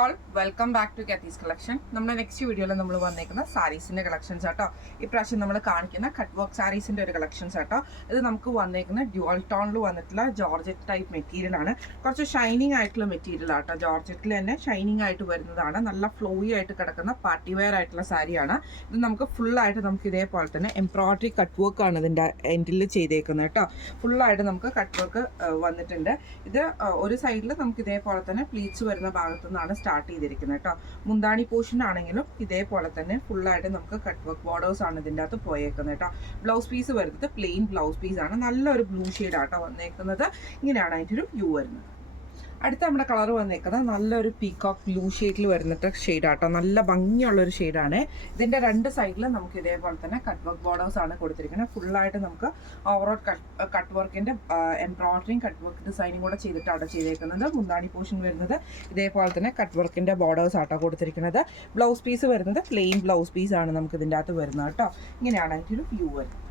All welcome back to കാത്തീസ് collection. നമ്മുടെ next വീഡിയോയിൽ നമ്മൾ വന്നേക്കുന്ന സാരീസിൻ്റെ കളക്ഷൻസ് ആട്ടോ. ഇപ്രാവശ്യം നമ്മൾ കാണിക്കുന്ന കട്ട് വർക്ക് സാരീസിൻ്റെ ഒരു കളക്ഷൻസ് ആട്ടോ. ഇത് നമുക്ക് വന്നേക്കുന്ന ഡ്യുവൽ ടോണിൽ വന്നിട്ടുള്ള ജോർജറ്റ് ടൈപ്പ് മെറ്റീരിയൽ ആണ്. കുറച്ച് ഷൈനിങ് ആയിട്ടുള്ള മെറ്റീരിയൽ ആട്ടോ. ജോർജറ്റിൽ തന്നെ ഷൈനിങ് ആയിട്ട് വരുന്നതാണ്. നല്ല ഫ്ലോയി ആയിട്ട് കിടക്കുന്ന പാർട്ടി വെയർ ആയിട്ടുള്ള സാരിയാണ്. ഇത് നമുക്ക് ഫുള്ളായിട്ട് നമുക്ക് ഇതേപോലെ തന്നെ എംബ്രോയിഡറി കട്ട് വർക്ക് ആണ് ഇതിൻ്റെ എൻഡിൽ ചെയ്തേക്കുന്നത് കേട്ടോ. ഫുള്ളായിട്ട് നമുക്ക് കട്ട് വർക്ക് വന്നിട്ടുണ്ട്. ഇത് ഒരു സൈഡിൽ നമുക്ക് ഇതേപോലെ തന്നെ പ്ലീറ്റ്സ് വരുന്ന ഭാഗത്തു നിന്നാണ് സ്റ്റാർട്ട് ചെയ്തിരിക്കുന്നത് കേട്ടോ. മുന്താണി പോർഷൻ ആണെങ്കിലും ഇതേപോലെ തന്നെ ഫുള്ളായിട്ട് നമുക്ക് കട്ട് വർക്ക് ബോർഡേഴ്സ് ആണ് ഇതിൻ്റെ അകത്ത് പോയേക്കുന്നത് കേട്ടോ. ബ്ലൗസ് പീസ് വരുന്നത് പ്ലെയിൻ ബ്ലൗസ് പീസ് ആണ്. നല്ലൊരു ബ്ലൂ ഷെയ്ഡ് ആട്ടോ വന്നേക്കുന്നത്. ഇങ്ങനെയാണ് അതിൻ്റെ ഒരു വ്യൂ വരുന്നത്. അടുത്ത നമ്മുടെ കളർ വന്നേക്കുന്നത് നല്ലൊരു പീകോക്ക് ബ്ലൂ ഷെയ്ഡിൽ വരുന്നിട്ട് ഷെയ്ഡാട്ടോ. നല്ല ഭംഗിയുള്ളൊരു ഷെയ്ഡാണ്. ഇതിൻ്റെ രണ്ട് സൈഡിലും നമുക്ക് ഇതേപോലെ തന്നെ കട്ട് വർക്ക് ബോർഡേഴ്സ് ആണ് കൊടുത്തിരിക്കുന്നത്. ഫുള്ളായിട്ട് നമുക്ക് ഓവറോൾ കട്ട് വർക്കിൻ്റെ എംബ്രോയിഡറിയും കട്ട് വർക്ക് ഡിസൈനും കൂടെ ചെയ്തിട്ടാണ് ചെയ്തേക്കുന്നത്. മുന്താണി പോർഷൻ വരുന്നത് ഇതേപോലെ തന്നെ കട്ട് വർക്കിൻ്റെ ബോർഡേഴ്സ് ആട്ടോ കൊടുത്തിരിക്കുന്നത്. ബ്ലൗസ് പീസ് വരുന്നത് പ്ലെയിൻ ബ്ലൗസ് പീസാണ് നമുക്ക് ഇതിൻ്റെ അകത്ത് വരുന്നത് കേട്ടോ. ഇങ്ങനെയാണ് അതിൻ്റെ ഒരു വ്യൂ വരുന്നത്.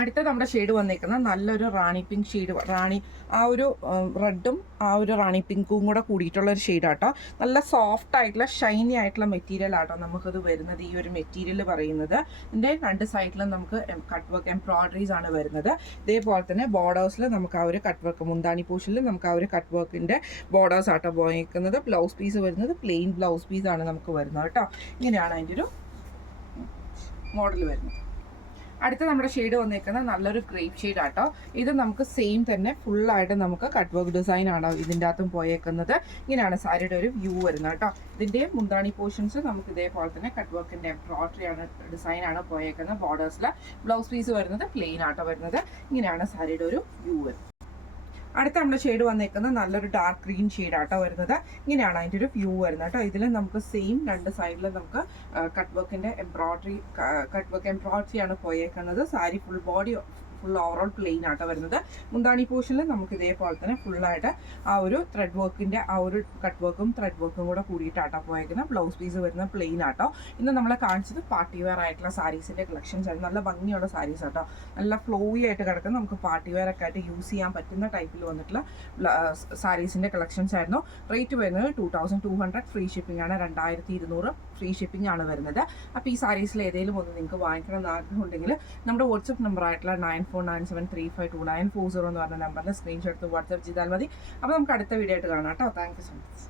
അടുത്ത നമ്മുടെ ഷെയ്ഡ് വന്നേക്കുന്നത് നല്ലൊരു റാണി പിങ്ക് ഷെയ്ഡ്. ആ ഒരു റെഡും ആ ഒരു റാണി പിങ്കും കൂടെ കൂടിയിട്ടുള്ളൊരു ഷെയ്ഡാട്ടോ. നല്ല സോഫ്റ്റ് ആയിട്ടുള്ള ഷൈനി ആയിട്ടുള്ള മെറ്റീരിയൽ ആട്ടോ നമുക്കത് വരുന്നത്. ഈ ഒരു മെറ്റീരിയൽ പറയുന്നത് ഇതിൻ്റെ രണ്ട് സൈഡിലും നമുക്ക് കട്ട് വർക്ക് എംബ്രോയിഡറീസ് ആണ് വരുന്നത്. ഇതേപോലെ തന്നെ ബോർഡേഴ്സിൽ നമുക്ക് ആ ഒരു കട്ട് വർക്ക് മുന്താണി പോർഷനിൽ നമുക്ക് ആ ഒരു കട്ട് വർക്കിൻ്റെ ബോർഡേഴ്സ് ആട്ടോ പോയിരിക്കുന്നത്. ബ്ലൗസ് പീസ് വരുന്നത് പ്ലെയിൻ ബ്ലൗസ് പീസാണ് നമുക്ക് വരുന്നത് കേട്ടോ. ഇങ്ങനെയാണ് അതിൻ്റെ ഒരു മോഡൽ വരുന്നത്. അടുത്ത നമ്മുടെ ഷെയ്ഡ് വന്നേക്കുന്നത് നല്ലൊരു ഗ്രേപ്പ് ഷെയ്ഡ് ആട്ടോ. ഇത് നമുക്ക് സെയിം തന്നെ ഫുള്ളായിട്ട് നമുക്ക് കട്ട് വർക്ക് ഡിസൈൻ ആണോ ഇതിൻ്റെ അകത്തും പോയേക്കുന്നത്. ഇങ്ങനെയാണ് സാരിയുടെ ഒരു വ്യൂ വരുന്നത് കേട്ടോ. ഇതിൻ്റെ മുന്താണി പോർഷൻസ് നമുക്ക് ഇതേപോലെ തന്നെ കട്ട് വർക്കിൻ്റെ എംബ്രോയിഡറി ആണ് ഡിസൈനാണ് പോയേക്കുന്നത്. ബോർഡേഴ്സിൽ ബ്ലൗസ് പീസ് വരുന്നത് പ്ലെയിൻ ആട്ടോ വരുന്നത്. ഇങ്ങനെയാണ് സാരിയുടെ ഒരു വ്യൂ വരുന്നത്. അടുത്ത നമ്മുടെ ഷെയ്ഡ് വന്നേക്കുന്നത് നല്ലൊരു ഡാർക്ക് ഗ്രീൻ ഷെയ്ഡാട്ടോ വരുന്നത്. ഇങ്ങനെയാണ് അതിൻ്റെ ഒരു വ്യൂ വരുന്നത് കേട്ടോ. ഇതിൽ നമുക്ക് സെയിം രണ്ട് സൈഡിലും നമുക്ക് കട്ട് വർക്കിൻ്റെ കട്ട് വർക്ക് എംബ്രോയിഡറി ആണ് പോയേക്കുന്നത്. Sari full body full overall plain ആട്ടോ വരുന്നത്. മുന്താണി പോർഷനിൽ നമുക്ക് ഇതേപോലെ തന്നെ ഫുള്ളായിട്ട് ആ ഒരു ത്രെഡ് വർക്കിൻ്റെ ആ ഒരു കട്ട് വർക്കും ത്രെഡ് വർക്കും കൂടെ കൂടിയിട്ടാട്ടോ പോയേക്കുന്നത്. ബ്ലൗസ് പീസ് വരുന്ന പ്ലെയിൻ ആട്ടോ. ഇന്ന് നമ്മൾ കാണിച്ചത് പാർട്ടി വെയർ ആയിട്ടുള്ള സാരീസിൻ്റെ കളക്ഷൻസ് ആണ്. നല്ല ഭംഗിയുള്ള സാരീസ് ആട്ടോ. നല്ല ഫ്ലോയി ആയിട്ട് കിടക്കുന്ന നമുക്ക് പാർട്ടി വെയർ ഒക്കെ ആയിട്ട് യൂസ് ചെയ്യാൻ പറ്റുന്ന ടൈപ്പിൽ വന്നിട്ടുള്ള സാരീസിൻ്റെ കളക്ഷൻസ് ആയിരുന്നു. റേറ്റ് വരുന്നത് 2200 ഫ്രീ ഷിപ്പിംഗ് ആണ്. 2200 ഫ്രീ ഷിപ്പിംഗ് ആണ് വരുന്നത്. അപ്പോൾ ഈ സാരീസിൽ ഏതെങ്കിലും ഒന്ന് നിങ്ങൾക്ക് വാങ്ങിക്കണം എന്ന് ആഗ്രഹമുണ്ടെങ്കിൽ നമ്മുടെ വാട്സപ്പ് നമ്പർ ആയിട്ടുള്ള 9497352940 എന്ന് പറഞ്ഞ നമ്പറിൽ സ്ക്രീൻഷോട്ട് വാട്സപ്പ് ചെയ്താൽ മതി. അപ്പോൾ നമുക്ക് അടുത്ത വീഡിയോ ആയിട്ട് കാണാം കേട്ടോ. Thank you so much.